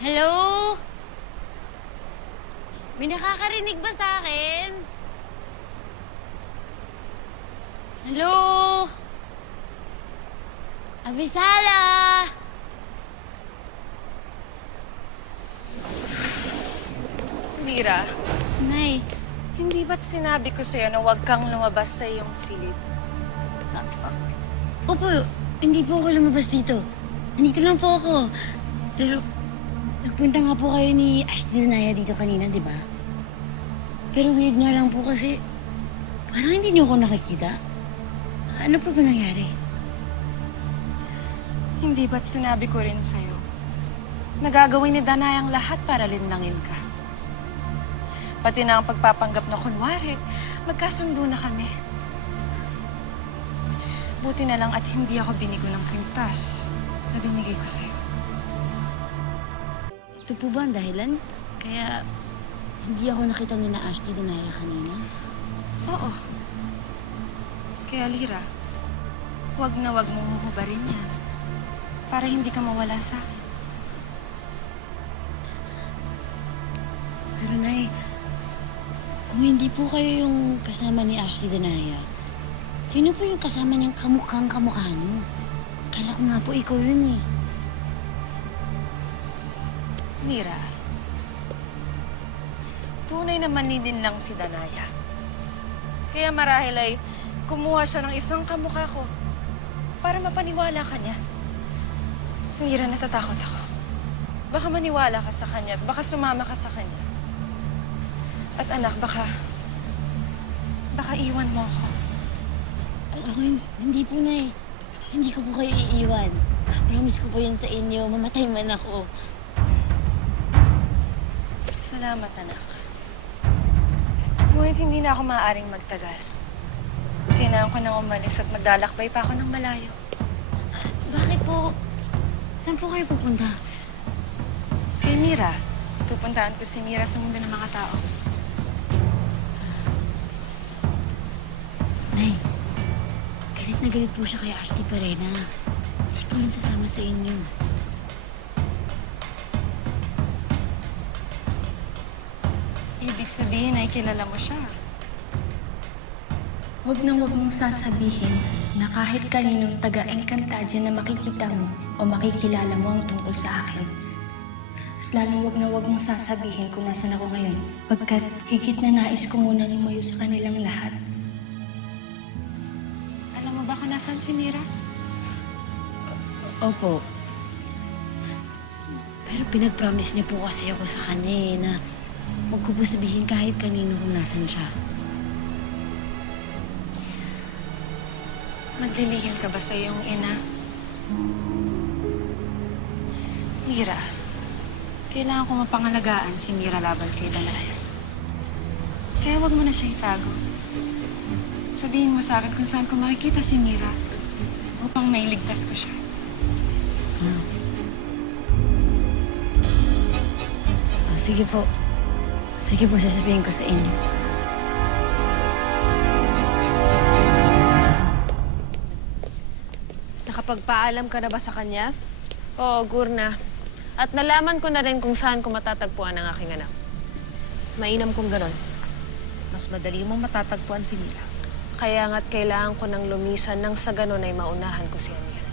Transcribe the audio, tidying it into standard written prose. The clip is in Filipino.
Hello? May nakakarinig ba sa akin? Hello? Avisala! Mira, Nay, hindi ba't sinabi ko sa'yo na huwag kang lumabas sa iyong silid? opo, hindi po ako lumabas dito. Nandito lang po ako. Pero, nagpunta nga po kayo ni Ashley Naya dito kanina, di ba? Pero weird nga lang po kasi, parang hindi niyo ako nakikita. Ano po ba nangyari? Hindi ba't sinabi ko rin sa'yo? Nagagawin ni Danay ang lahat para linlangin ka. Pati na ang pagpapanggap na kunwari, magkasundo na kami. Buti na lang at hindi ako binigo ng kwintas na binigay ko sa'yo. Ito po ba ang dahilan? Kaya, hindi ako nakita ni na Ashley Danaya kanina? Oo. Kaya Lira, huwag na huwag mong huhubarin yan para hindi ka mawala sa akin. Pero Nay, kung hindi po kayo yung kasama ni Ashley Danaya, sino po yung kasama niyang kamukhang kamukha niyo? Kala ko nga po ikaw yun eh. Mira, tunay na manlilin lang si Danaya. Kaya marahil ay kumuha siya ng isang kamukha ko para mapaniwala ka niya. Mira, natatakot ako. Baka maniwala ka sa kanya at baka sumama ka sa kanya. At anak, baka iwan mo ako. Ako hindi po na eh. Hindi ko po kayo iiwan. Promise ko po yun sa inyo. Mamatay man ako. Salamat, anak. Ngunit hindi na ako maaaring magtagal. Kailangan ko nang umalis at maglalakbay pa ako ng malayo. Bakit po? Saan po kayo pupunta? Kay Mira, pupuntaan ko si Mira sa mundo ng mga tao. Nay, galit na galit po siya kay Ashley Perena. Hindi po yun sasama sa inyo. Ibig sabihin ay kilala mo siya. Huwag mong sasabihin na kahit kaninong taga-Encantadia na makikita mo o makikilala mo ang tungkol sa akin. At lalong huwag mong sasabihin kung nasan ako ngayon, pagkat higit na nais ko muna lumayo sa kanilang lahat. Alam mo ba kung nasaan si Mira? Opo. Pero pinag-promise niya po kasi ako sa kanya eh, na huwag ko po sabihin kahit kanino kung nasan siya. Maglilihim ka ba sa iyong ina? Mira, kailangan ko mapangalagaan si Mira laban kay Danaya. Kaya wag mo na siya itago. Sabihin mo sa akin kung saan ko makikita si Mira upang mailigtas ko siya. Sige po. Sige po, sasabihin ko sa inyo. Nakapagpaalam ka na ba sa kanya? Oo, Gurna. At nalaman ko na rin kung saan ko matatagpuan ang aking anak. Mainam kung ganon. Mas madali mong matatagpuan si Mira. Kaya nga't kailangan ko ng lumisan nang sa ganon ay maunahan ko si Amian.